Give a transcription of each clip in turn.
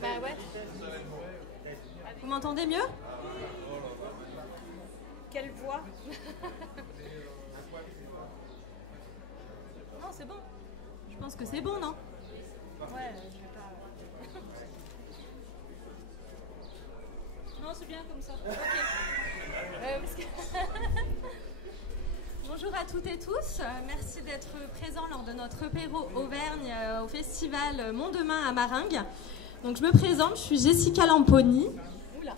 Bah ouais. Vous m'entendez mieux? Quelle voix? Non, c'est bon. Je pense que c'est bon, non? Ouais, je vais pas... Non, c'est bien comme ça. Ok. Parce que... Bonjour à toutes et tous. Merci d'être présents lors de notre apéro Auvergne au festival Mont Demain à Maringues. Donc je me présente, je suis Jessica Lamponi. Oula.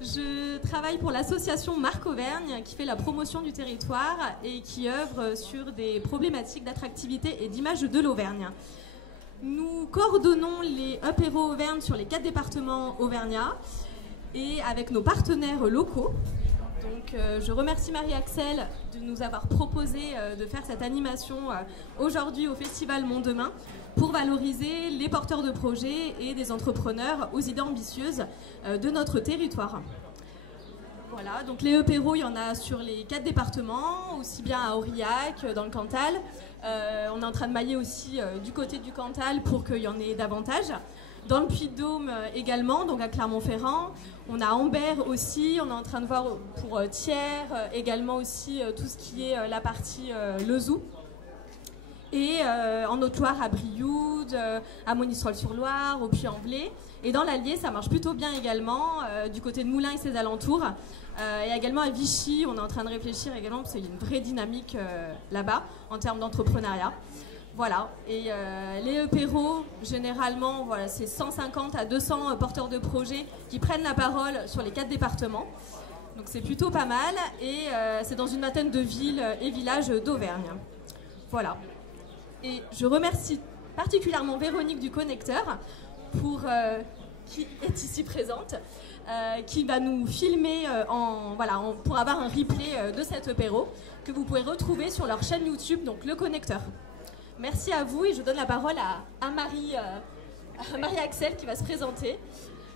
Je travaille pour l'association Marque Auvergne qui fait la promotion du territoire et qui œuvre sur des problématiques d'attractivité et d'image de l'Auvergne. Nous coordonnons les apéros Auvergne sur les 4 départements auvergnats et avec nos partenaires locaux. Donc je remercie Marie-Axel de nous avoir proposé de faire cette animation aujourd'hui au Festival Mont Demain pour valoriser les porteurs de projets et des entrepreneurs aux idées ambitieuses de notre territoire. Voilà, donc les apéros, il y en a sur les 4 départements, aussi bien à Aurillac, dans le Cantal. On est en train de mailler aussi du côté du Cantal pour qu'il y en ait davantage. Dans le Puy-de-Dôme également, donc à Clermont-Ferrand. On a Ambert aussi, on est en train de voir pour Thiers, également aussi tout ce qui est la partie Lezou. Et en Haute-Loire à Brioude, à Monistrol-sur-Loire, au Puy-en-Velay. Et dans l'Allier, ça marche plutôt bien également, du côté de Moulins et ses alentours. Et également à Vichy, on est en train de réfléchir également, parce qu'il y a une vraie dynamique là-bas, en termes d'entrepreneuriat. Voilà, et les apéros, généralement, voilà, c'est 150 à 200 porteurs de projets qui prennent la parole sur les 4 départements. Donc c'est plutôt pas mal, et c'est dans une vingtaine de villes et villages d'Auvergne. Voilà. Et je remercie particulièrement Véronique du Connecteur, qui est ici présente, qui va nous filmer pour avoir un replay de cet apéro que vous pouvez retrouver sur leur chaîne YouTube, donc Le Connecteur. Merci à vous et je donne la parole à Marie-Axel qui va se présenter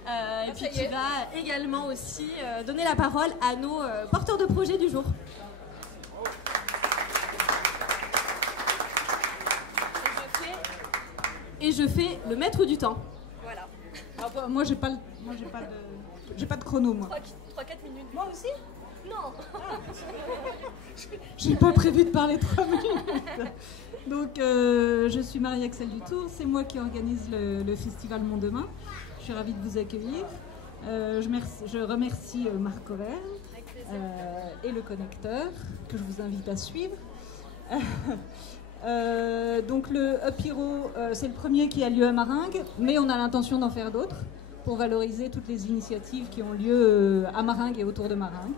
et puis qui va également aussi donner la parole à nos porteurs de projets du jour. Et je fais le maître du temps. Voilà. Ah, moi, j'ai pas de chrono, moi. 3-4 minutes. Moi aussi? Non. J'ai pas prévu de parler 3 minutes. Donc, je suis Marie-Axel Dutour. C'est moi qui organise le festival Mont Demain. Je suis ravie de vous accueillir. Je remercie Marque Auvergne et Le Connecteur, que je vous invite à suivre. Donc le apéro, c'est le premier qui a lieu à Maringues, mais on a l'intention d'en faire d'autres pour valoriser toutes les initiatives qui ont lieu à Maringues et autour de Maringues.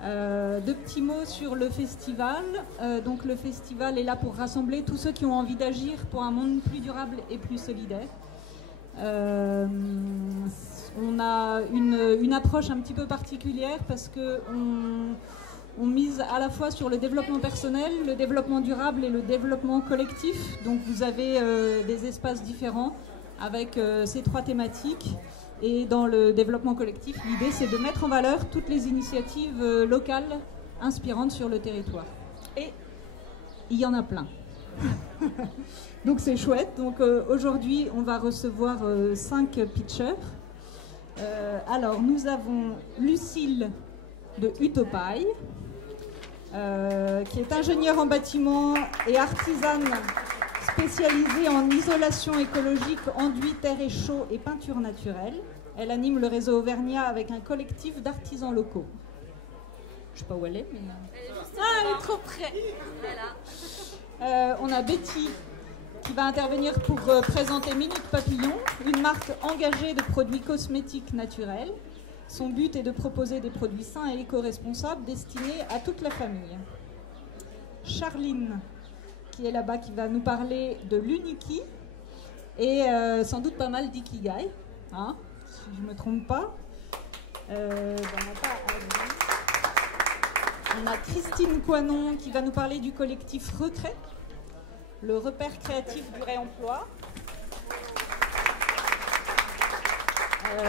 2 petits mots sur le festival. Donc le festival est là pour rassembler tous ceux qui ont envie d'agir pour un monde plus durable et plus solidaire. On a une approche un petit peu particulière parce que on mise à la fois sur le développement personnel, le développement durable et le développement collectif. Donc vous avez des espaces différents avec ces 3 thématiques. Et dans le développement collectif, l'idée c'est de mettre en valeur toutes les initiatives locales inspirantes sur le territoire. Et il y en a plein. Donc c'est chouette. Donc aujourd'hui on va recevoir 5 pitchers. Alors nous avons Lucille de Utopaille, qui est ingénieure en bâtiment et artisane spécialisée en isolation écologique, enduit, terre et chaud et peinture naturelle. Elle anime le réseau Auvergnat avec un collectif d'artisans locaux. Je ne sais pas où elle est, mais... Elle est trop près. Voilà. On a Betty qui va intervenir pour présenter Minute Papillon, une marque engagée de produits cosmétiques naturels. Son but est de proposer des produits sains et éco-responsables destinés à toute la famille. Charline, qui est là-bas, qui va nous parler de l'Uniki et sans doute pas mal d'Ikigai, hein, si je ne me trompe pas. On a Christine Coinon qui va nous parler du collectif Recré, le repère créatif du réemploi.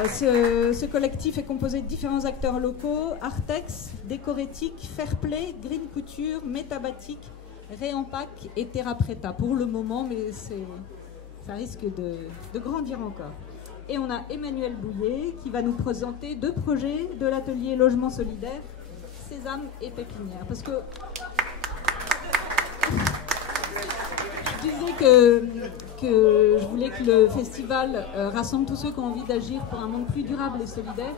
Ce collectif est composé de différents acteurs locaux: Artex, Décorétique, Fairplay, Green Couture, Métabatique, Réempac et Terra Preta. Pour le moment, mais ça risque de grandir encore. Et on a Emmanuel Bouillet qui va nous présenter 2 projets de l'atelier Logement Solidaire, Sésame et Pépinière. Parce que je disais que je voulais que le festival rassemble tous ceux qui ont envie d'agir pour un monde plus durable et solidaire.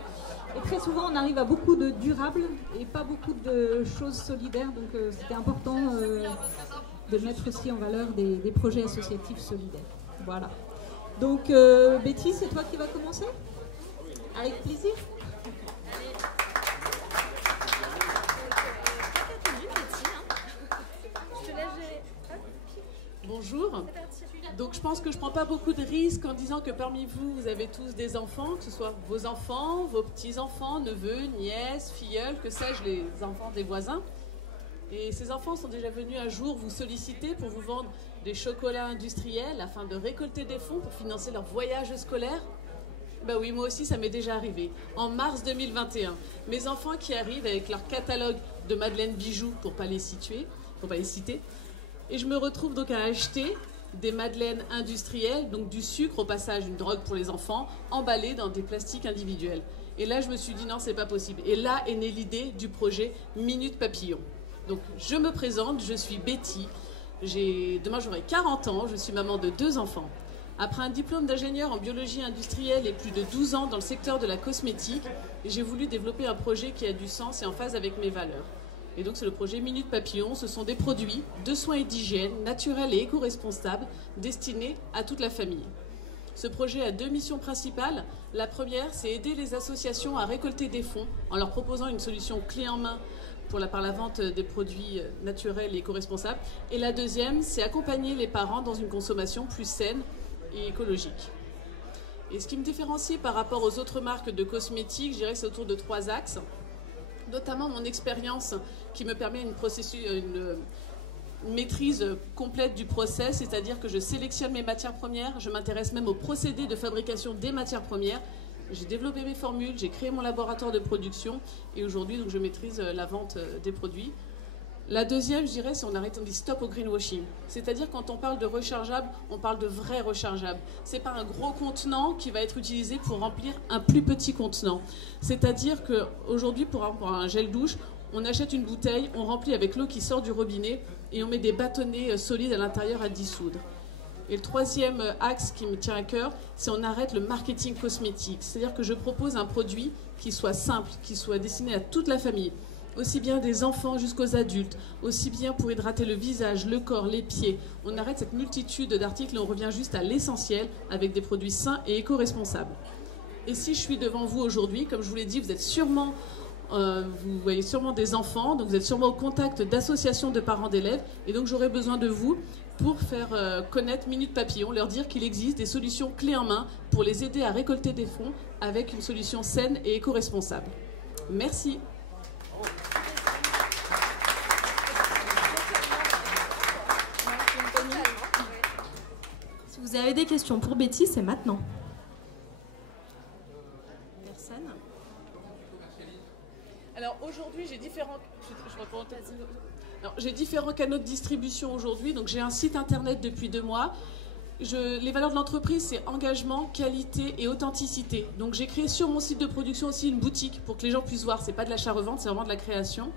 Et très souvent, on arrive à beaucoup de durable et pas beaucoup de choses solidaires. Donc c'était important de mettre aussi en valeur des projets associatifs solidaires. Voilà. Donc, Betty, c'est toi qui vas commencer? Avec plaisir. Bonjour. Donc je pense que je ne prends pas beaucoup de risques en disant que parmi vous, vous avez tous des enfants, que ce soit vos enfants, vos petits-enfants, neveux, nièces, filleuls, que sais-je, les enfants des voisins. Et ces enfants sont déjà venus un jour vous solliciter pour vous vendre des chocolats industriels afin de récolter des fonds pour financer leur voyage scolaire. Ben oui, moi aussi, ça m'est déjà arrivé. En mars 2021, mes enfants qui arrivent avec leur catalogue de Madeleine Bijoux, pour pas les citer, et je me retrouve donc à acheter des madeleines industrielles, donc du sucre, au passage une drogue pour les enfants, emballées dans des plastiques individuels. Et là, je me suis dit non, c'est pas possible. Et là est née l'idée du projet Minute Papillon. Donc, je me présente, je suis Betty. Demain, j'aurai 40 ans, je suis maman de 2 enfants. Après un diplôme d'ingénieur en biologie industrielle et plus de 12 ans dans le secteur de la cosmétique, j'ai voulu développer un projet qui a du sens et en phase avec mes valeurs. Et donc, c'est le projet Minute Papillon. Ce sont des produits de soins et d'hygiène, naturels et éco-responsables, destinés à toute la famille. Ce projet a 2 missions principales. La première, c'est aider les associations à récolter des fonds en leur proposant une solution clé en main par la vente des produits naturels et éco-responsables. Et la deuxième, c'est accompagner les parents dans une consommation plus saine et écologique. Et ce qui me différencie par rapport aux autres marques de cosmétiques, je dirais que c'est autour de 3 axes. Notamment mon expérience qui me permet une maîtrise complète du process, c'est-à-dire que je sélectionne mes matières premières, je m'intéresse même au procédé de fabrication des matières premières. J'ai développé mes formules, j'ai créé mon laboratoire de production et aujourd'hui donc, je maîtrise la vente des produits. La deuxième, je dirais, c'est on dit stop au greenwashing. C'est-à-dire quand on parle de rechargeable, on parle de vrai rechargeable. Ce n'est pas un gros contenant qui va être utilisé pour remplir un plus petit contenant. C'est-à-dire qu'aujourd'hui, pour un gel douche, on achète une bouteille, on remplit avec l'eau qui sort du robinet et on met des bâtonnets solides à l'intérieur à dissoudre. Et le troisième axe qui me tient à cœur, c'est on arrête le marketing cosmétique. C'est-à-dire que je propose un produit qui soit simple, qui soit destiné à toute la famille. Aussi bien des enfants jusqu'aux adultes, aussi bien pour hydrater le visage, le corps, les pieds. On arrête cette multitude d'articles et on revient juste à l'essentiel avec des produits sains et éco-responsables. Et si je suis devant vous aujourd'hui, comme je vous l'ai dit, vous voyez sûrement des enfants, donc vous êtes sûrement au contact d'associations de parents d'élèves, et donc j'aurai besoin de vous pour faire connaître Minute Papillon, leur dire qu'il existe des solutions clés en main pour les aider à récolter des fonds avec une solution saine et éco-responsable. Merci. Si vous avez des questions pour Betty, c'est maintenant. Personne? Alors aujourd'hui, j'ai différents canaux de distribution aujourd'hui. Donc j'ai un site internet depuis 2 mois. Les valeurs de l'entreprise, c'est engagement, qualité et authenticité. Donc j'ai créé sur mon site de production aussi une boutique pour que les gens puissent voir. C'est pas de l'achat-revente, c'est vraiment de la création.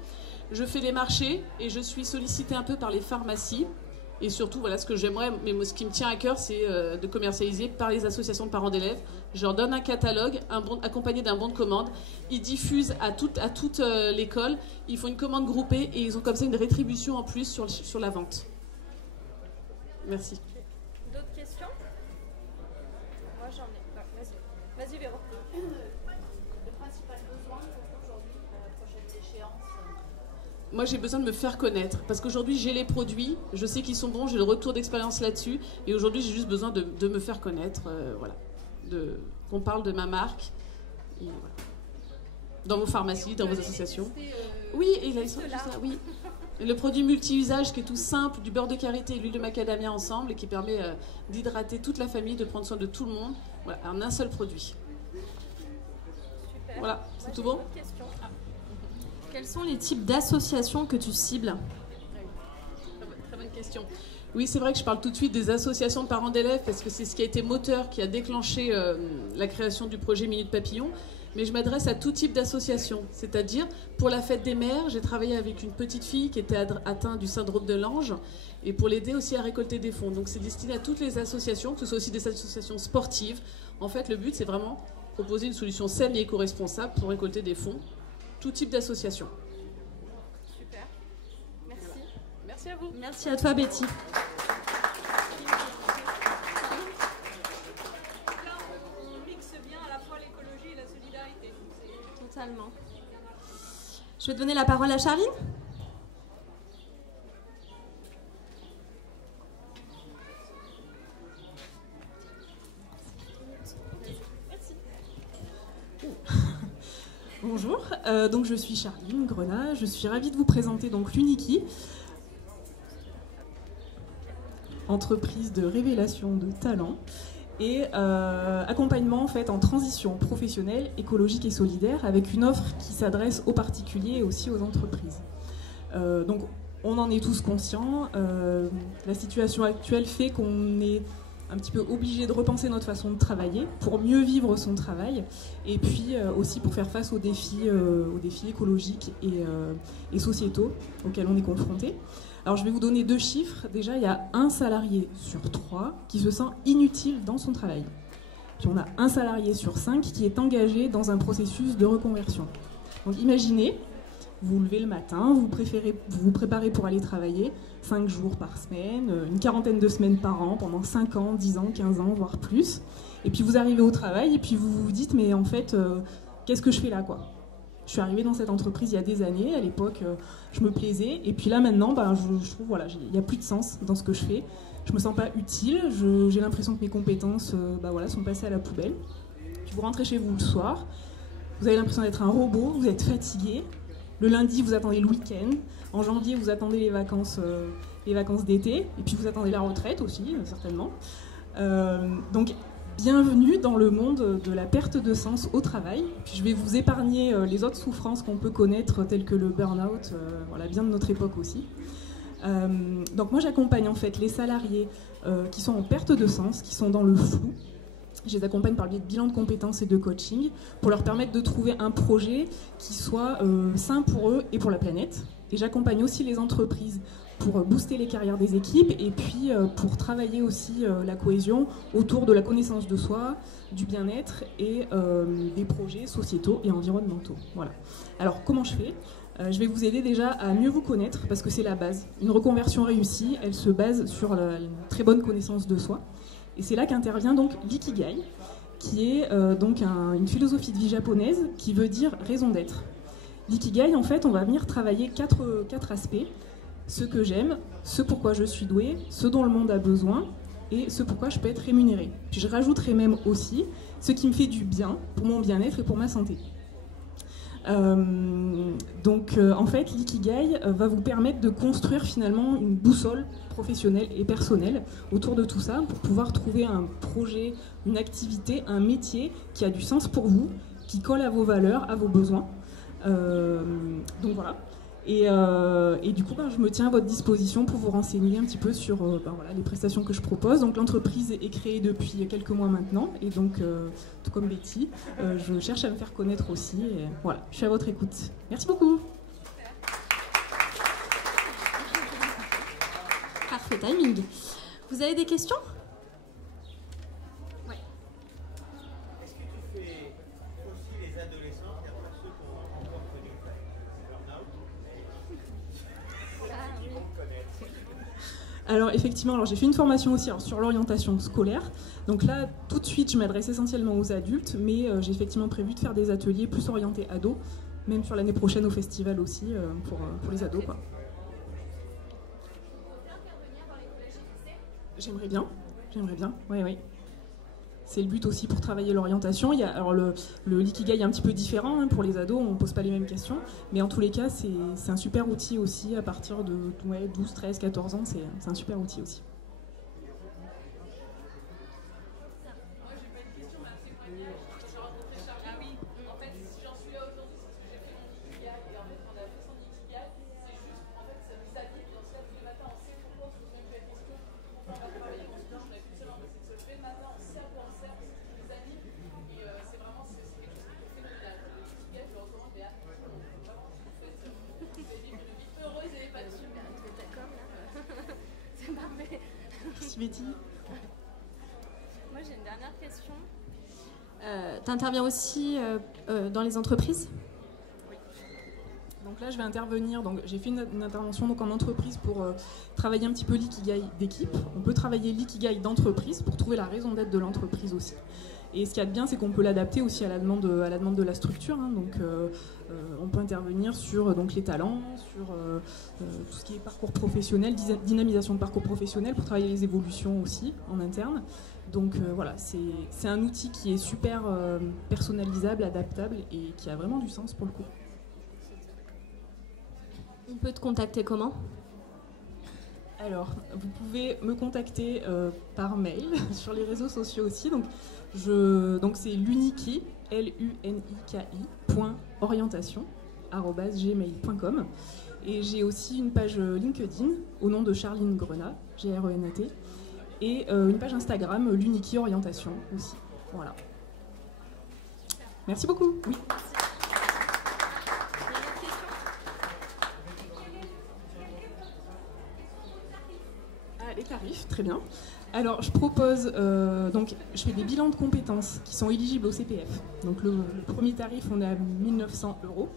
Je fais des marchés et je suis sollicitée un peu par les pharmacies. Et surtout, voilà, ce que j'aimerais, mais ce qui me tient à cœur, c'est de commercialiser par les associations de parents d'élèves. Je leur donne un catalogue, accompagné d'un bon de commande. Ils diffusent à toute l'école. Ils font une commande groupée et ils ont comme ça une rétribution en plus sur la vente. Merci. D'autres questions? Moi, j'en ai. Vas-y, Véro. Le principal besoin aujourd'hui, la prochaine échéance? Moi, j'ai besoin de me faire connaître parce qu'aujourd'hui, j'ai les produits, je sais qu'ils sont bons, j'ai le retour d'expérience là-dessus et aujourd'hui, j'ai juste besoin de me faire connaître, voilà, qu'on parle de ma marque et, voilà. Dans vos pharmacies, dans vos associations. Oui, et là, tout ça, oui. Le produit multi-usage qui est tout simple, du beurre de karité et l'huile de macadamia ensemble et qui permet d'hydrater toute la famille, de prendre soin de tout le monde, voilà, en un seul produit. Super. Voilà, c'est tout bon? Quels sont les types d'associations que tu cibles? Très bonne question. Oui, c'est vrai que je parle tout de suite des associations de parents d'élèves parce que c'est ce qui a été moteur, qui a déclenché la création du projet Minute Papillon. Mais je m'adresse à tout type d'association. C'est-à-dire, pour la fête des mères, j'ai travaillé avec une petite fille qui était atteinte du syndrome de l'ange et pour l'aider aussi à récolter des fonds. Donc c'est destiné à toutes les associations, que ce soit aussi des associations sportives. En fait, le but, c'est vraiment proposer une solution saine et éco-responsable pour récolter des fonds. Tout type d'association. Super. Merci. Voilà. Merci à vous. Merci à toi, Betty. Totalement. Je vais donner la parole à Charline. Bonjour, donc je suis Charline Grenat, je suis ravie de vous présenter donc l'Uniki, entreprise de révélation de talents et accompagnement en fait en transition professionnelle, écologique et solidaire avec une offre qui s'adresse aux particuliers et aussi aux entreprises. Donc on en est tous conscients, la situation actuelle fait qu'on est un petit peu obligé de repenser notre façon de travailler pour mieux vivre son travail et puis aussi pour faire face aux défis écologiques et sociétaux auxquels on est confronté. Alors je vais vous donner 2 chiffres. Déjà, il y a 1 salarié sur 3 qui se sent inutile dans son travail. Puis on a 1 salarié sur 5 qui est engagé dans un processus de reconversion. Donc imaginez, vous vous levez le matin, vous vous préparez pour aller travailler 5 jours par semaine, une quarantaine de semaines par an, pendant 5 ans, 10 ans, 15 ans, voire plus. Et puis vous arrivez au travail et puis vous vous dites, mais en fait, qu'est-ce que je fais là, quoi ? Je suis arrivée dans cette entreprise il y a des années, à l'époque, je me plaisais. Et puis là, maintenant, je trouve voilà, il n'y a plus de sens dans ce que je fais. Je me sens pas utile, j'ai l'impression que mes compétences sont passées à la poubelle. Puis vous rentrez chez vous le soir, vous avez l'impression d'être un robot, vous êtes fatigué. Le lundi, vous attendez le week-end. En janvier, vous attendez les vacances d'été. Et puis, vous attendez la retraite aussi, certainement. Donc, bienvenue dans le monde de la perte de sens au travail. Puis, je vais vous épargner les autres souffrances qu'on peut connaître, telles que le burn-out, bien de notre époque aussi. Donc, moi, j'accompagne en fait les salariés qui sont en perte de sens, qui sont dans le flou. Je les accompagne par le biais de bilan de compétences et de coaching pour leur permettre de trouver un projet qui soit sain pour eux et pour la planète. Et j'accompagne aussi les entreprises pour booster les carrières des équipes et puis pour travailler aussi la cohésion autour de la connaissance de soi, du bien-être et des projets sociétaux et environnementaux. Voilà. Alors, comment je fais ? Je vais vous aider déjà à mieux vous connaître parce que c'est la base. Une reconversion réussie, elle se base sur une très bonne connaissance de soi. Et c'est là qu'intervient donc l'ikigai, qui est une philosophie de vie japonaise qui veut dire raison d'être. L'ikigai, en fait, on va venir travailler quatre aspects. Ce que j'aime, ce pourquoi je suis douée, ce dont le monde a besoin et ce pourquoi je peux être rémunérée. Puis je rajouterai même aussi ce qui me fait du bien pour mon bien-être et pour ma santé. En fait, l'ikigai va vous permettre de construire finalement une boussole professionnelle et personnelle autour de tout ça pour pouvoir trouver un projet, une activité, un métier qui a du sens pour vous, qui colle à vos valeurs, à vos besoins. Donc voilà. Et du coup, je me tiens à votre disposition pour vous renseigner un petit peu sur les prestations que je propose. Donc l'entreprise est créée depuis quelques mois maintenant, et donc tout comme Betty, je cherche à me faire connaître aussi. Et voilà, je suis à votre écoute. Merci beaucoup. Parfait timing. Vous avez des questions ? Oui. Est-ce que tu fais aussi les adolescents, il n'y a pas ceux qui ont encore connu le burn-out? Alors effectivement, j'ai fait une formation aussi sur l'orientation scolaire. Donc là, tout de suite, je m'adresse essentiellement aux adultes, mais j'ai effectivement prévu de faire des ateliers plus orientés ados, même sur l'année prochaine au festival aussi, pour les ados, quoi. J'aimerais bien, oui. C'est le but aussi pour travailler l'orientation. Alors le l'ikigai est un petit peu différent, pour les ados, on ne pose pas les mêmes questions, mais en tous les cas, c'est un super outil aussi à partir de 12, 13, 14 ans, c'est un super outil aussi. Merci Betty. Moi, j'ai une dernière question. Tu interviens aussi dans les entreprises? Donc là, je vais intervenir. Donc, j'ai fait une intervention donc, en entreprise pour travailler un petit peu l'ikigai d'équipe. On peut travailler l'ikigai d'entreprise pour trouver la raison d'être de l'entreprise aussi. Et ce qu'il y a de bien, c'est qu'on peut l'adapter aussi à la demande de la structure. Hein. Donc, on peut intervenir sur donc, les talents, sur tout ce qui est parcours professionnel, dynamisation de parcours professionnel pour travailler les évolutions aussi en interne. Donc voilà, c'est un outil qui est super personnalisable, adaptable et qui a vraiment du sens pour le coup. On peut te contacter comment? Alors, vous pouvez me contacter par mail, sur les réseaux sociaux aussi. Donc c'est luniki, LUNIKI.orientation@gmail.com. Et j'ai aussi une page LinkedIn au nom de Charline Grenat, Grenat, et une page Instagram, Luniki Orientation aussi. Voilà. Merci beaucoup. Oui. Les tarifs, très bien. Alors, je propose, donc, je fais des bilans de compétences qui sont éligibles au CPF. Donc, le premier tarif, on est à 1 900 €. Donc,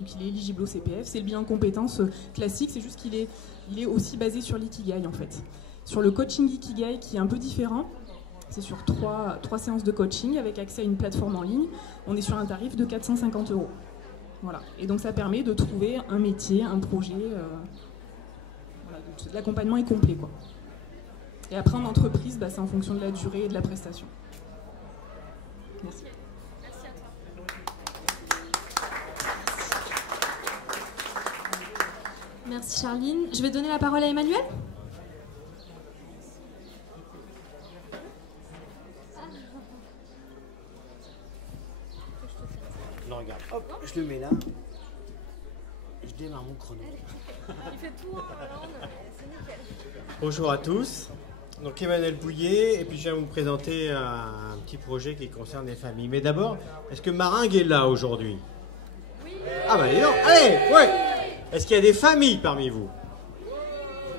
il est éligible au CPF. C'est le bilan de compétences classique, c'est juste qu'il est aussi basé sur l'ikigai, en fait. Sur le coaching ikigai, qui est un peu différent, c'est sur trois séances de coaching avec accès à une plateforme en ligne. On est sur un tarif de 450 €. Voilà. Et donc, ça permet de trouver un métier, un projet. Voilà, l'accompagnement est complet, quoi. Et après, en entreprise, c'est en fonction de la durée et de la prestation. Merci. Merci à toi. Merci Charline. Je vais donner la parole à Emmanuel. Non, regarde, hop, je le mets là. Je démarre mon chrono. Il fait tout en Hollande, c'est nickel. Bonjour à tous. Donc Emmanuel Bouillet, et puis je viens vous présenter un petit projet qui concerne les familles. Mais d'abord, est-ce que Maringue est là aujourd'hui? Oui. Ah bah dis donc, allez, ouais. Est-ce qu'il y a des familles parmi vous?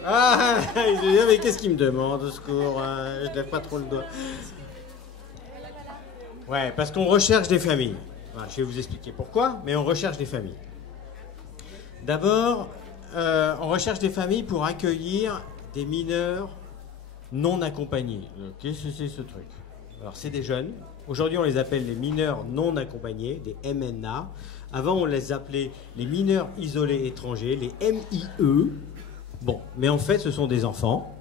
Ah, mais qu'est-ce qu'il me demande, au secours, je lève pas trop le doigt. Ouais, parce qu'on recherche des familles. Voilà, je vais vous expliquer pourquoi, mais on recherche des familles. D'abord, on recherche des familles pour accueillir des mineurs non accompagnés. Qu'est-ce que c'est ce truc? Alors, c'est des jeunes. Aujourd'hui, on les appelle les mineurs non accompagnés, des MNA. Avant, on les appelait les mineurs isolés étrangers, les MIE. Bon, mais en fait, ce sont des enfants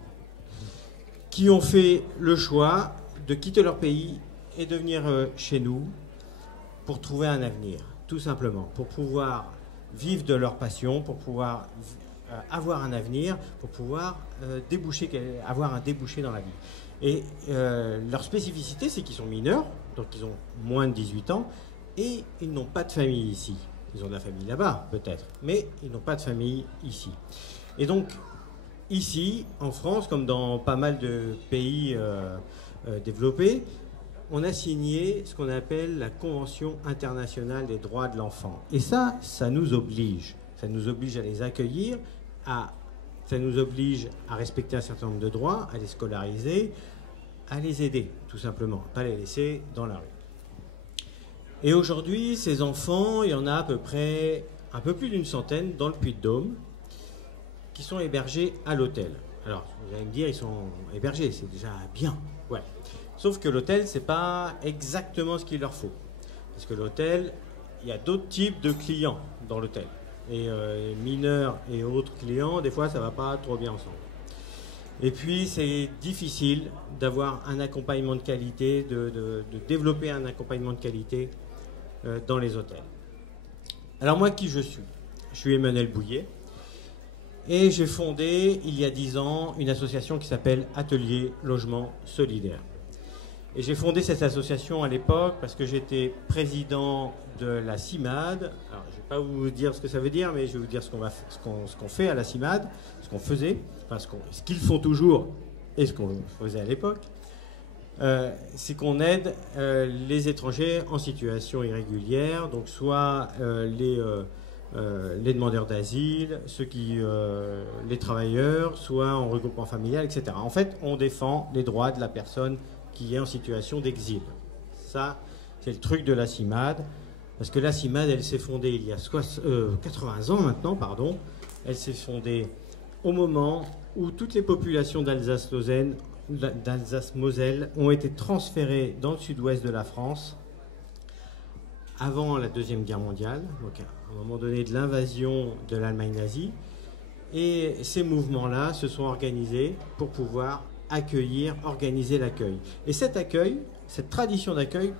qui ont fait le choix de quitter leur pays et de venir chez nous pour trouver un avenir, tout simplement, pour pouvoir vivre de leur passion, pour pouvoir avoir un avenir, pour pouvoir avoir un débouché dans la vie. Et leur spécificité, c'est qu'ils sont mineurs, donc ils ont moins de 18 ans, et ils n'ont pas de famille ici. Ils ont de la famille là-bas, peut-être, mais ils n'ont pas de famille ici. Et donc, ici, en France, comme dans pas mal de pays développés, on a signé ce qu'on appelle la Convention internationale des droits de l'enfant. Et ça nous oblige. Ça nous oblige à les accueillir, ça nous oblige à respecter un certain nombre de droits, à les scolariser, à les aider, tout simplement, pas les laisser dans la rue. Et aujourd'hui, ces enfants, il y en a à peu près un peu plus d'une centaine dans le Puy-de-Dôme qui sont hébergés à l'hôtel. Alors, vous allez me dire, ils sont hébergés, c'est déjà bien. Ouais. Sauf que l'hôtel, c'est pas exactement ce qu'il leur faut. Parce que l'hôtel, il y a d'autres types de clients dans l'hôtel. Et mineurs et autres clients, des fois, ça va pas trop bien ensemble. Et puis, c'est difficile d'avoir un accompagnement de qualité, de développer un accompagnement de qualité dans les hôtels. Alors moi, qui je suis? Je suis Emmanuel Bouillet. Et j'ai fondé, il y a 10 ans, une association qui s'appelle Atelier Logement Solidaire. Et j'ai fondé cette association à l'époque parce que j'étais président de la CIMAD. Alors, je ne vais pas vous dire ce que ça veut dire, mais je vais vous dire ce qu'on fait à la CIMAD, ce qu'on faisait, enfin ce qu'ils font toujours et ce qu'on faisait à l'époque. C'est qu'on aide les étrangers en situation irrégulière, donc soit les demandeurs d'asile, les travailleurs, soit en regroupement familial, etc. En fait, on défend les droits de la personne qui est en situation d'exil. Ça, c'est le truc de la CIMAD, parce que la CIMAD, elle s'est fondée il y a 80 ans maintenant, pardon. Elle s'est fondée au moment où toutes les populations d'Alsace-Moselle ont été transférées dans le sud-ouest de la France avant la Deuxième Guerre mondiale, donc à un moment donné de l'invasion de l'Allemagne nazie. Et ces mouvements-là se sont organisés pour pouvoir organiser l'accueil. Et cet accueil, cette tradition d'accueil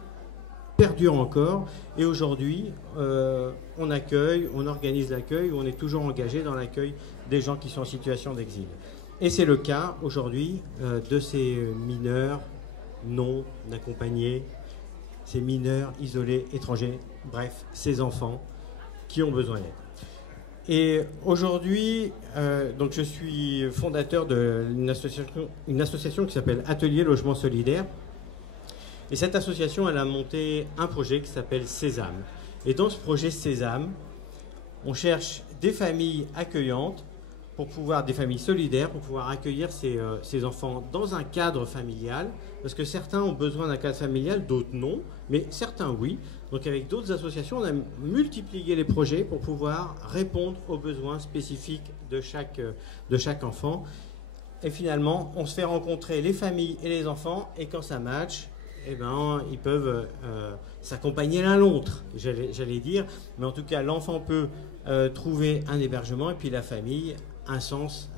perdure encore. Et aujourd'hui, on accueille, on organise l'accueil, on est toujours engagé dans l'accueil des gens qui sont en situation d'exil. Et c'est le cas aujourd'hui de ces mineurs non accompagnés, ces mineurs isolés, étrangers, bref, ces enfants qui ont besoin d'aide. Et aujourd'hui, donc je suis fondateur d'une association qui s'appelle Atelier Logement Solidaire. Et cette association, elle a monté un projet qui s'appelle Sésame. Et dans ce projet Sésame, on cherche des familles accueillantes, des familles solidaires, pour pouvoir accueillir ces enfants dans un cadre familial. Parce que certains ont besoin d'un cadre familial, d'autres non, mais certains oui. Donc avec d'autres associations, on a multiplié les projets pour pouvoir répondre aux besoins spécifiques de chaque enfant. Et finalement, on se fait rencontrer les familles et les enfants, et quand ça match, eh ben, ils peuvent s'accompagner l'un l'autre, j'allais dire. Mais en tout cas, l'enfant peut trouver un hébergement, et puis la famille, un sens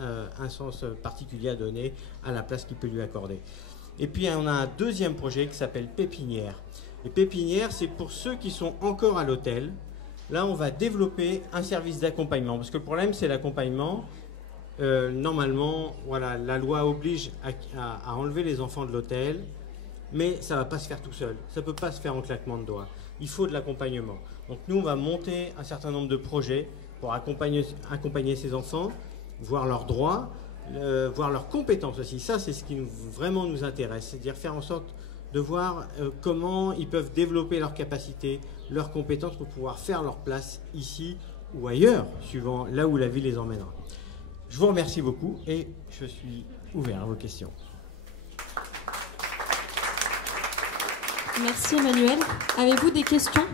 particulier à donner à la place qu'il peut lui accorder. Et puis, on a un deuxième projet qui s'appelle Pépinière. Et Pépinière, c'est pour ceux qui sont encore à l'hôtel. Là, on va développer un service d'accompagnement. Parce que le problème, c'est l'accompagnement. Normalement, voilà, la loi oblige à enlever les enfants de l'hôtel. Mais ça ne va pas se faire tout seul. Ça ne peut pas se faire en claquement de doigts. Il faut de l'accompagnement. Donc nous, on va monter un certain nombre de projets pour accompagner ces enfants, voir leurs droits, voir leurs compétences aussi. Ça, c'est ce qui vraiment nous intéresse. C'est-à-dire faire en sorte de voir comment ils peuvent développer leurs capacités, leurs compétences pour pouvoir faire leur place ici ou ailleurs, suivant là où la vie les emmènera. Je vous remercie beaucoup et je suis ouvert à vos questions. Merci Emmanuel. Avez-vous des questions ?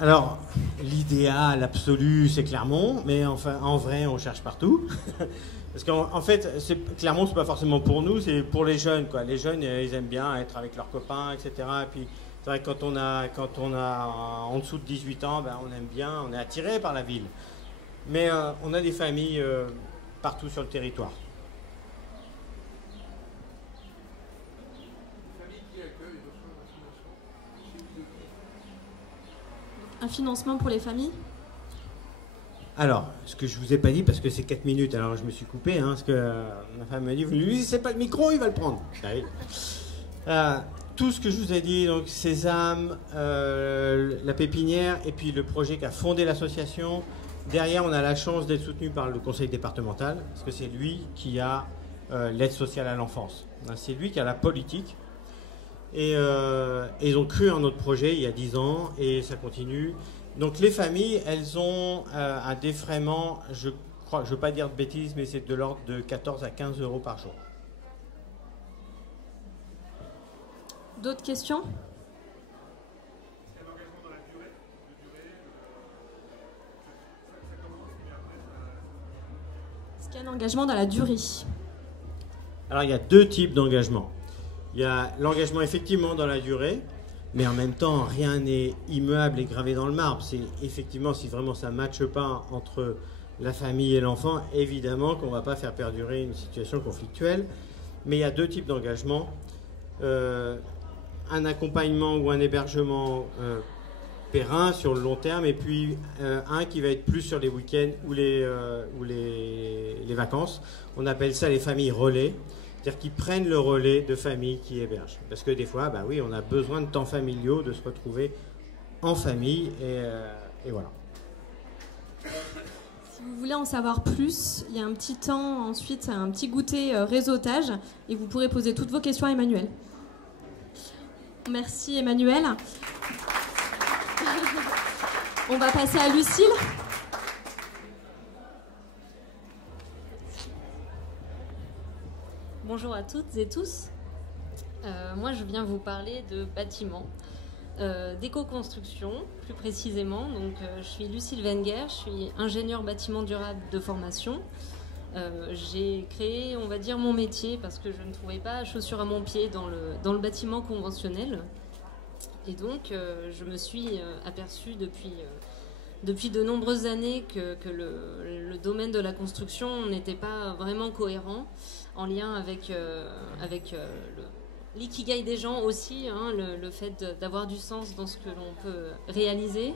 Alors, l'idéal absolu, c'est Clermont, mais enfin, en vrai, on cherche partout. Parce qu'en fait, Clermont, c'est pas forcément pour nous, c'est pour les jeunes, quoi. Les jeunes, ils aiment bien être avec leurs copains, etc. Et puis, c'est vrai que quand on a en dessous de 18 ans, ben, on aime bien, on est attiré par la ville. Mais on a des familles partout sur le territoire. Un financement pour les familles ? Alors, ce que je vous ai pas dit, parce que c'est 4 minutes, alors je me suis coupé, parce que ma femme m'a dit, vous ne lui laissez pas le micro, il va le prendre. Tout ce que je vous ai dit, donc Sésame, la pépinière, et puis le projet qui a fondé l'association. Derrière, on a la chance d'être soutenu par le conseil départemental, parce que c'est lui qui a l'aide sociale à l'enfance. C'est lui qui a la politique. Et ils ont cru en notre projet il y a 10 ans, et ça continue. Donc les familles, elles ont un défraiement, je ne veux pas dire de bêtises, mais c'est de l'ordre de 14 à 15 euros par jour. D'autres questions ? Est-ce qu'il y a un engagement dans la durée ? Alors il y a 2 types d'engagement. Il y a l'engagement effectivement dans la durée, mais en même temps, rien n'est immuable et gravé dans le marbre. C'est effectivement, si vraiment ça ne matche pas entre la famille et l'enfant, évidemment qu'on ne va pas faire perdurer une situation conflictuelle. Mais il y a 2 types d'engagement. Un accompagnement ou un hébergement périn sur le long terme, et puis un qui va être plus sur les week-ends ou les vacances. On appelle ça les familles relais. C'est-à-dire qu'ils prennent le relais de familles qui hébergent. Parce que des fois, bah oui, on a besoin de temps familiaux, de se retrouver en famille, et voilà. Si vous voulez en savoir plus, il y a un petit temps ensuite, un petit goûter réseautage, et vous pourrez poser toutes vos questions à Emmanuel. Merci Emmanuel. On va passer à Lucille. Bonjour à toutes et tous. Moi, je viens vous parler de bâtiments, d'éco-construction plus précisément. Donc, je suis Lucille Wenger, je suis ingénieure bâtiment durable de formation. J'ai créé, on va dire, mon métier parce que je ne trouvais pas chaussure à mon pied dans le bâtiment conventionnel. Et donc, je me suis aperçue depuis de nombreuses années que le domaine de la construction n'était pas vraiment cohérent en lien avec l'ikigai des gens aussi, hein, le fait d'avoir du sens dans ce que l'on peut réaliser,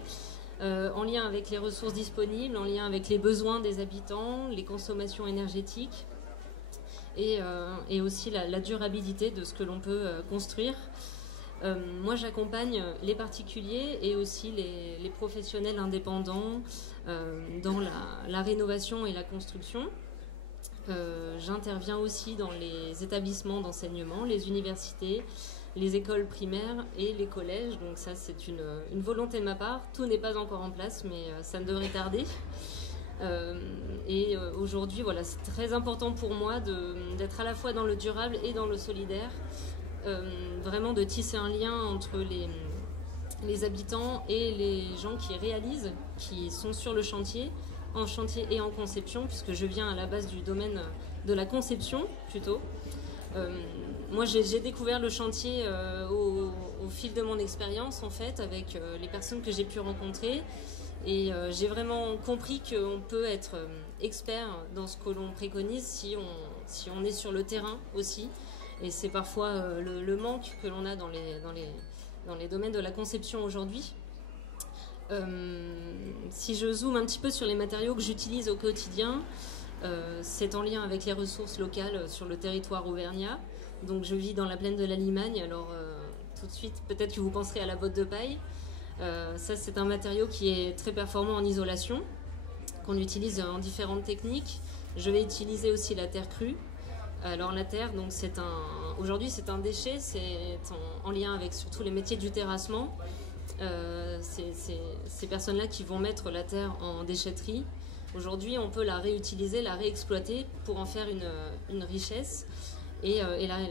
en lien avec les ressources disponibles, en lien avec les besoins des habitants, les consommations énergétiques et aussi la durabilité de ce que l'on peut construire. Moi, j'accompagne les particuliers et aussi les professionnels indépendants dans la rénovation et la construction. J'interviens aussi dans les établissements d'enseignement, les universités, les écoles primaires et les collèges. Donc ça, c'est une volonté de ma part. Tout n'est pas encore en place, mais ça ne devrait tarder. Aujourd'hui, voilà, c'est très important pour moi d'être à la fois dans le durable et dans le solidaire. Vraiment de tisser un lien entre les habitants et les gens qui réalisent, qui sont sur le chantier, en chantier et en conception, puisque je viens à la base du domaine de la conception plutôt. Moi, j'ai découvert le chantier au fil de mon expérience, en fait, avec les personnes que j'ai pu rencontrer. Et j'ai vraiment compris qu'on peut être expert dans ce que l'on préconise si on est sur le terrain aussi. Et c'est parfois le manque que l'on a dans les domaines de la conception aujourd'hui. Si je zoome un petit peu sur les matériaux que j'utilise au quotidien, c'est en lien avec les ressources locales sur le territoire auvergnat. Donc je vis dans la plaine de la Limagne, alors tout de suite peut-être que vous penserez à la botte de paille. Ça, c'est un matériau qui est très performant en isolation, qu'on utilise en différentes techniques. Je vais utiliser aussi la terre crue. Alors la terre, donc aujourd'hui c'est un déchet, c'est en lien avec surtout les métiers du terrassement. Ces personnes-là qui vont mettre la terre en déchetterie. Aujourd'hui, on peut la réutiliser, la réexploiter pour en faire une richesse et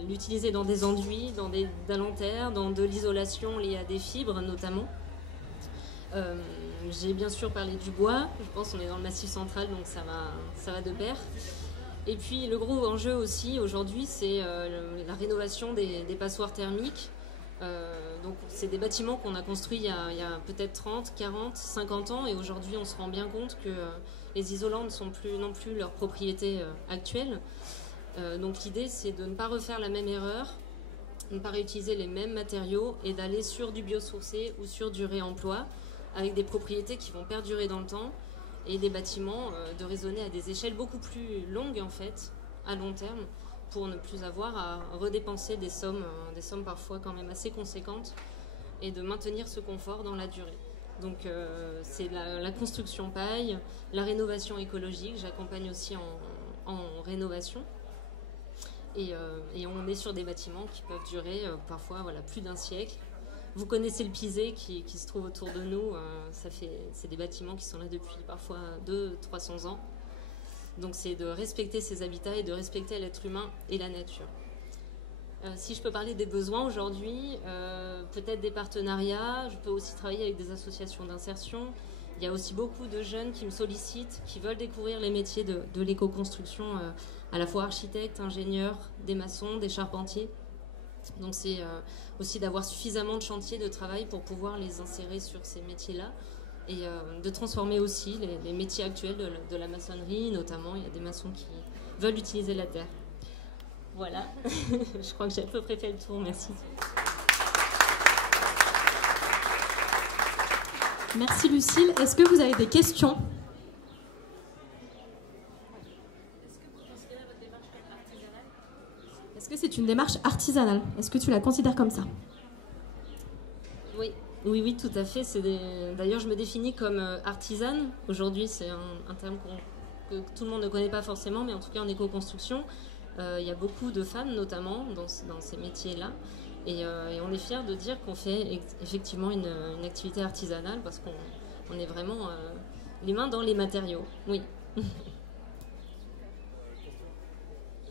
l'utiliser dans des enduits, dans des dentelles, dans de l'isolation liée à des fibres notamment. J'ai bien sûr parlé du bois, je pense qu'on est dans le Massif central, donc ça va de pair. Et puis le gros enjeu aussi aujourd'hui, c'est la rénovation des passoires thermiques. Donc c'est des bâtiments qu'on a construits il y a peut-être 30, 40, 50 ans et aujourd'hui on se rend bien compte que les isolants ne sont plus non plus leur propriété actuelle. Donc l'idée c'est de ne pas refaire la même erreur, de ne pas réutiliser les mêmes matériaux et d'aller sur du biosourcé ou sur du réemploi avec des propriétés qui vont perdurer dans le temps et des bâtiments de raisonner à des échelles beaucoup plus longues en fait, à long terme, pour ne plus avoir à redépenser des sommes parfois quand même assez conséquentes et de maintenir ce confort dans la durée. Donc c'est la construction paille, la rénovation écologique, j'accompagne aussi en rénovation et on est sur des bâtiments qui peuvent durer parfois plus d'un siècle. Vous connaissez le Pisé qui se trouve autour de nous, c'est des bâtiments qui sont là depuis parfois 200-300 ans. Donc c'est de respecter ces habitats et de respecter l'être humain et la nature. Si je peux parler des besoins aujourd'hui, peut-être des partenariats, je peux aussi travailler avec des associations d'insertion. Il y a aussi beaucoup de jeunes qui me sollicitent, qui veulent découvrir les métiers de l'éco-construction, à la fois architectes, ingénieurs, des maçons, des charpentiers. Donc c'est aussi d'avoir suffisamment de chantiers de travail pour pouvoir les insérer sur ces métiers-là. Et de transformer aussi les métiers actuels de la maçonnerie, notamment il y a des maçons qui veulent utiliser la terre. Voilà, je crois que j'ai à peu près fait le tour, merci. Merci Lucille. Est-ce que vous avez des questions ? Est-ce que c'est une démarche artisanale ? Est-ce que tu la considères comme ça ? Oui, tout à fait. D'ailleurs, je me définis comme artisane. Aujourd'hui, c'est un terme que tout le monde ne connaît pas forcément, mais en tout cas en éco-construction, il y a beaucoup de femmes, notamment, dans ces métiers-là. Et on est fiers de dire qu'on fait effectivement une activité artisanale parce qu'on est vraiment les mains dans les matériaux. Oui. Est-ce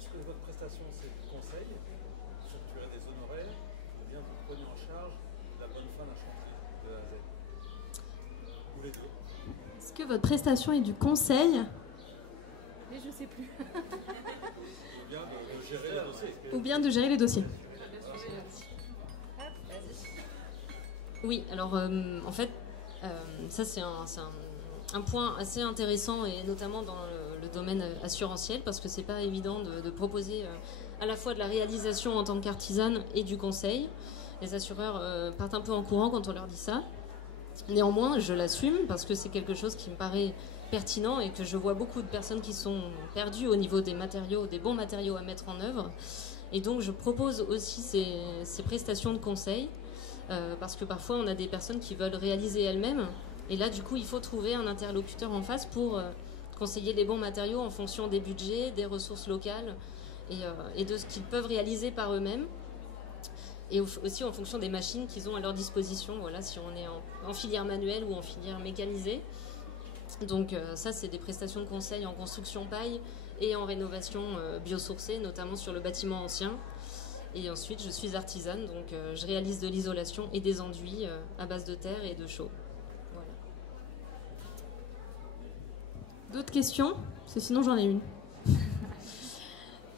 que votre prestation, c'est du conseil, facturer des honoraires, ou bien vous prenez en charge la bonne fin d'un chantier de A à Z? Ou les deux? Est-ce que votre prestation est du conseil? Mais je sais plus. Ou bien de gérer les dossiers? Oui, alors en fait, ça c'est un point assez intéressant et notamment dans le domaine assurantiel parce que c'est pas évident de proposer à la fois de la réalisation en tant qu'artisane et du conseil. Les assureurs partent un peu en courant quand on leur dit ça. Néanmoins, je l'assume parce que c'est quelque chose qui me paraît pertinent et que je vois beaucoup de personnes qui sont perdues au niveau des matériaux, des bons matériaux à mettre en œuvre. Et donc je propose aussi ces prestations de conseil parce que parfois on a des personnes qui veulent réaliser elles-mêmes et là du coup il faut trouver un interlocuteur en face pour conseiller les bons matériaux en fonction des budgets, des ressources locales et de ce qu'ils peuvent réaliser par eux-mêmes et aussi en fonction des machines qu'ils ont à leur disposition, voilà, si on est en filière manuelle ou en filière mécanisée. Donc ça c'est des prestations de conseil en construction paille et en rénovation biosourcée, notamment sur le bâtiment ancien. Et ensuite, je suis artisane, donc je réalise de l'isolation et des enduits à base de terre et de chaux. Voilà. D'autres questions? Parce que sinon, j'en ai une.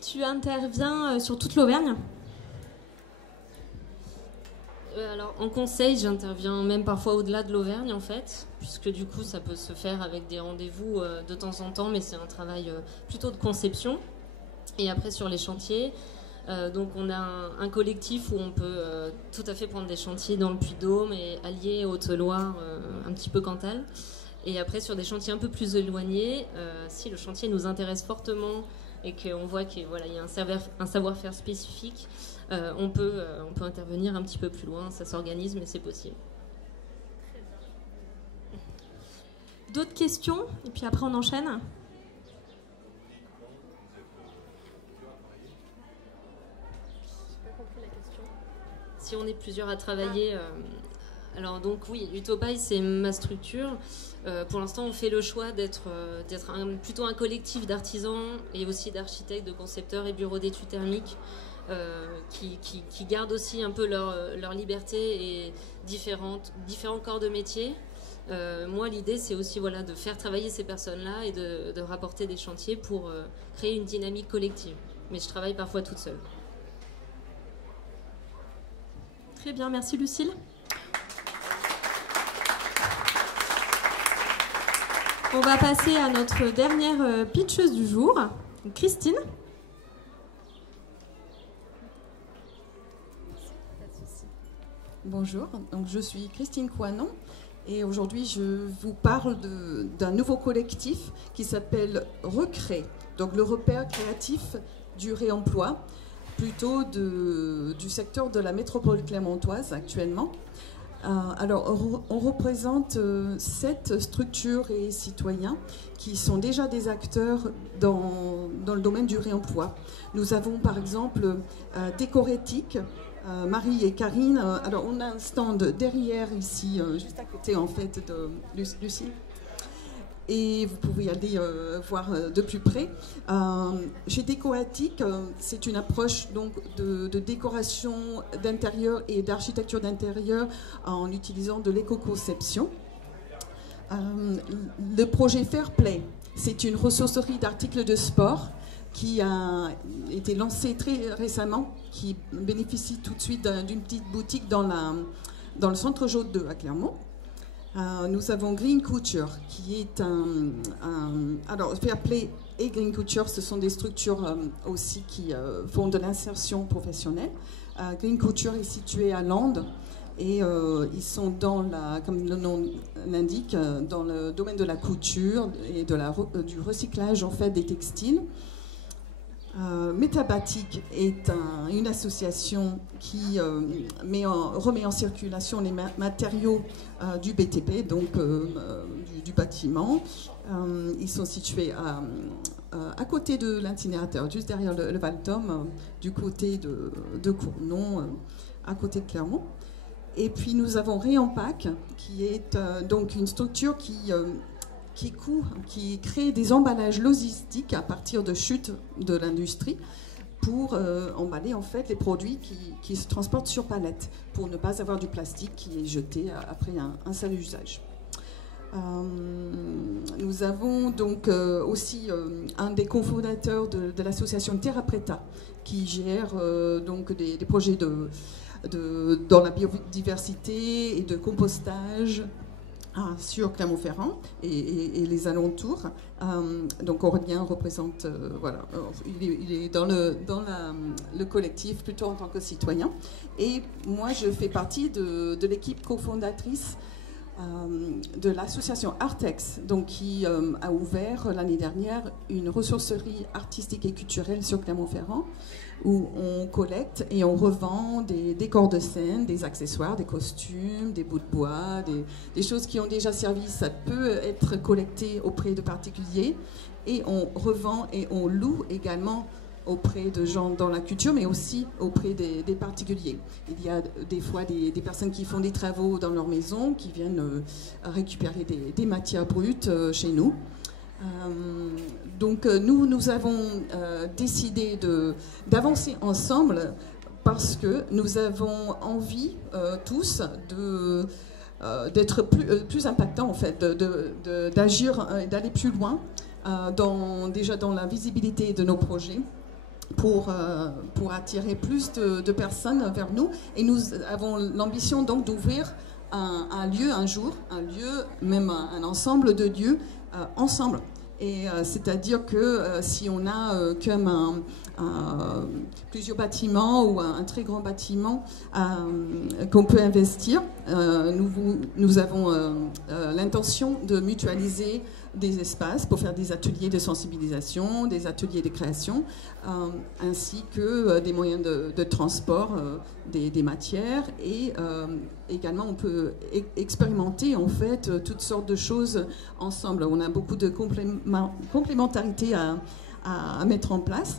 Tu interviens sur toute l'Auvergne? Alors, en conseil, j'interviens même parfois au-delà de l'Auvergne, en fait, puisque du coup, ça peut se faire avec des rendez-vous de temps en temps, mais c'est un travail plutôt de conception. Et après, sur les chantiers, donc on a un collectif où on peut tout à fait prendre des chantiers dans le Puy-de-Dôme et Allier, Haute-Loire, un petit peu Cantal. Et après, sur des chantiers un peu plus éloignés, si le chantier nous intéresse fortement et qu'on voit qu'il y a un savoir-faire spécifique, on peut intervenir un petit peu plus loin, ça s'organise, mais c'est possible. D'autres questions? Et puis après, on enchaîne. Si on est plusieurs à travailler, alors donc oui, Utopaille, c'est ma structure. Pour l'instant, on fait le choix d'être plutôt un collectif d'artisans et aussi d'architectes, de concepteurs et bureaux d'études thermiques qui gardent aussi un peu leur liberté et différents corps de métier. Moi, l'idée, c'est aussi de faire travailler ces personnes-là et de rapporter des chantiers pour créer une dynamique collective. Mais je travaille parfois toute seule. Très bien, merci Lucille. On va passer à notre dernière pitcheuse du jour, Christine. Bonjour, donc je suis Christine Coinon et aujourd'hui je vous parle d'un nouveau collectif qui s'appelle Recré, donc le repère créatif du réemploi, plutôt du secteur de la métropole clermontoise actuellement. Alors, on représente 7 structures et citoyens qui sont déjà des acteurs dans le domaine du réemploi. Nous avons par exemple Décorétique, Marie et Karine. Alors, on a un stand derrière ici, juste à côté en fait de Lucie. Et vous pouvez aller voir de plus près. Chez Décorétique, c'est une approche donc, de décoration d'intérieur et d'architecture d'intérieur en utilisant de l'éco-conception. Le projet Fairplay, c'est une ressourcerie d'articles de sport qui a été lancée très récemment, qui bénéficie tout de suite d'une petite boutique dans le centre Jaune 2 à Clermont. Nous avons Green Couture, qui est alors, Fairplay et Green Couture, ce sont des structures aussi qui font de l'insertion professionnelle. Green Couture est situé à Landes et ils sont comme le nom l'indique, dans le domaine de la couture et du recyclage en fait des textiles. Métabatic est une association qui remet en circulation les matériaux du BTP, donc du bâtiment. Ils sont situés à côté de l'incinérateur, juste derrière le Val d'Homme, du côté de Cournon. à côté de Clermont. Et puis nous avons Réempac, qui est donc une structure qui crée des emballages logistiques à partir de chutes de l'industrie pour emballer en fait les produits qui se transportent sur palette, pour ne pas avoir du plastique qui est jeté après un seul usage. Nous avons donc aussi un des cofondateurs de l'association Terra Preta, qui gère donc des projets dans la biodiversité et de compostage sur Clermont-Ferrand et les alentours. Donc Aurélien représente, voilà, il est dans le collectif plutôt en tant que citoyen. Et moi, je fais partie de l'équipe cofondatrice de l'association Artex, donc qui a ouvert l'année dernière une ressourcerie artistique et culturelle sur Clermont-Ferrand, où on collecte et on revend des décors de scène, des accessoires, des costumes, des bouts de bois, des choses qui ont déjà servi. Ça peut être collecté auprès de particuliers et on revend et on loue également auprès de gens dans la culture, mais aussi auprès des particuliers. Il y a des fois des personnes qui font des travaux dans leur maison, qui viennent récupérer des matières brutes chez nous. Donc nous avons décidé d'avancer ensemble parce que nous avons envie tous d'être plus impactants en fait, d'agir, d'aller plus loin déjà dans la visibilité de nos projets pour attirer plus de personnes vers nous. Et nous avons l'ambition donc d'ouvrir un lieu un jour, même un ensemble de lieux ensemble. Et c'est-à-dire que si on a comme plusieurs bâtiments ou un très grand bâtiment qu'on peut investir, nous avons l'intention de mutualiser des espaces pour faire des ateliers de sensibilisation, des ateliers de création, ainsi que des moyens de transport des matières. Et également, on peut expérimenter en fait toutes sortes de choses ensemble. On a beaucoup de complémentarité à mettre en place.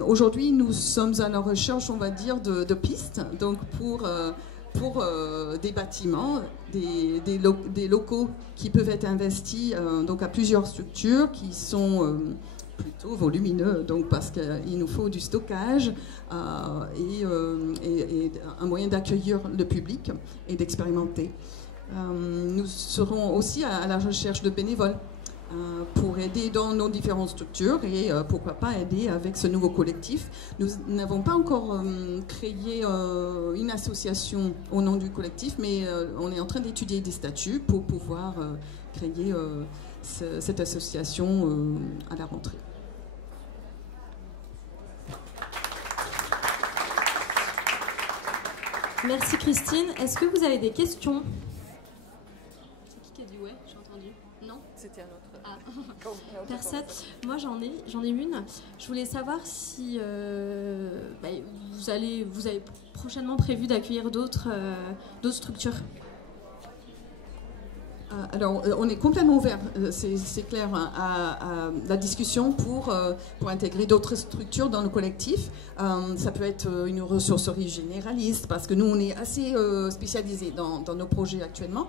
Aujourd'hui, nous sommes à la recherche, on va dire, de pistes, donc pour des bâtiments, des locaux qui peuvent être investis donc à plusieurs structures qui sont plutôt volumineux, donc parce qu'il nous faut du stockage et un moyen d'accueillir le public et d'expérimenter. Nous serons aussi à la recherche de bénévoles pour aider dans nos différentes structures et pourquoi pas aider avec ce nouveau collectif. Nous n'avons pas encore créé une association au nom du collectif, mais on est en train d'étudier des statuts pour pouvoir créer cette association à la rentrée. Merci Christine. Est-ce que vous avez des questions? C'est qui a dit ouais? J'ai entendu. Non? C'était un autre. Ah. Personne. Moi j'en ai une. Je voulais savoir si vous avez prochainement prévu d'accueillir d'autres structures. Alors, on est complètement ouvert, c'est clair, à la discussion pour intégrer d'autres structures dans le collectif. Ça peut être une ressourcerie généraliste, parce que nous, on est assez spécialisés dans nos projets actuellement.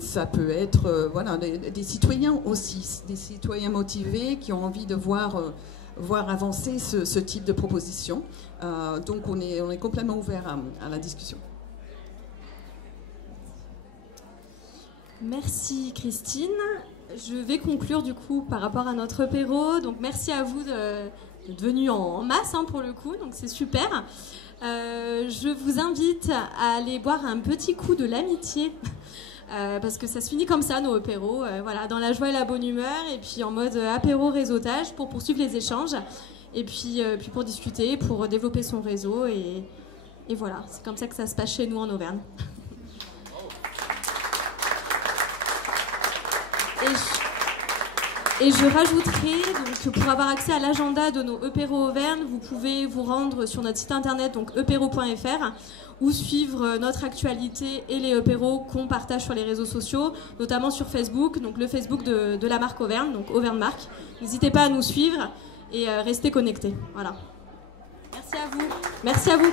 Ça peut être voilà, des citoyens aussi, des citoyens motivés qui ont envie de voir avancer ce type de proposition. Donc, on est complètement ouvert à la discussion. Merci Christine. Je vais conclure du coup par rapport à notre apéro. Donc merci à vous d'être venus en masse pour le coup, donc c'est super. Je vous invite à aller boire un petit coup de l'amitié parce que ça se finit comme ça nos apéros, voilà, dans la joie et la bonne humeur et puis en mode apéro réseautage pour poursuivre les échanges et puis pour discuter, pour développer son réseau et voilà, c'est comme ça que ça se passe chez nous en Auvergne. Et je rajouterai donc, que pour avoir accès à l'agenda de nos apéros Auvergne, vous pouvez vous rendre sur notre site internet, donc epero.fr, ou suivre notre actualité et les apéros qu'on partage sur les réseaux sociaux, notamment sur Facebook, donc le Facebook de la marque Auvergne, donc Auvergne Marque. N'hésitez pas à nous suivre et restez connectés. Voilà. Merci à vous. Merci à vous.